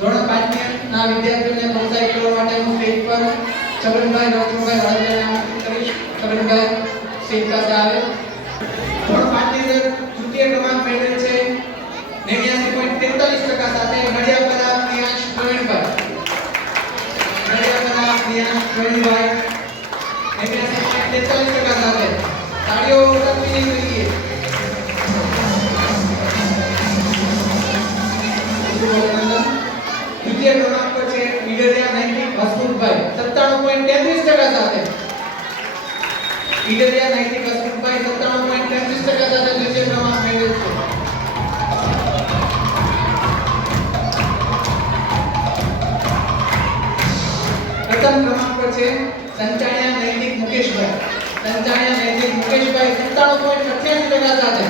ધોરણ 5 ના વિદ્યાર્થીઓને પ્રોત્સાહિત કરવા માટે હું સ્ટેજ પર છગનભાઈ રવિભાઈ હળદરિયાને આમંત્રિત કરીશ. છગનભાઈ સ્ટેજ પાસે આવે. ધોરણ 5 ની અંદર તૃતીય ક્રમાંક મેળવેલ છે 89.43% સાથે નડિયાદના પ્રિયાંશ પ્રવીણભાઈ. નડિયાદના પ્રિયાંશ પ્રવીણભાઈ 89.43% સાથે તાળીઓ વગાડવી જોઈએ. દ્વિતીય ક્રમાંક પર છે ઈડરિયા નૈતિક હસમુખભાઈ 97.33% સાથે. ઈડરિયા નૈતિક હસમુખભાઈ 97.33% સાથે દ્વિતીય ક્રમાંક મેળવેલ છે. પ્રથમ ક્રમાંક પર છે સંચાણિયા નૈતિક મુકેશભાઈ. સંચાણિયા નૈતિક મુકેશભાઈ 97.88% સાથે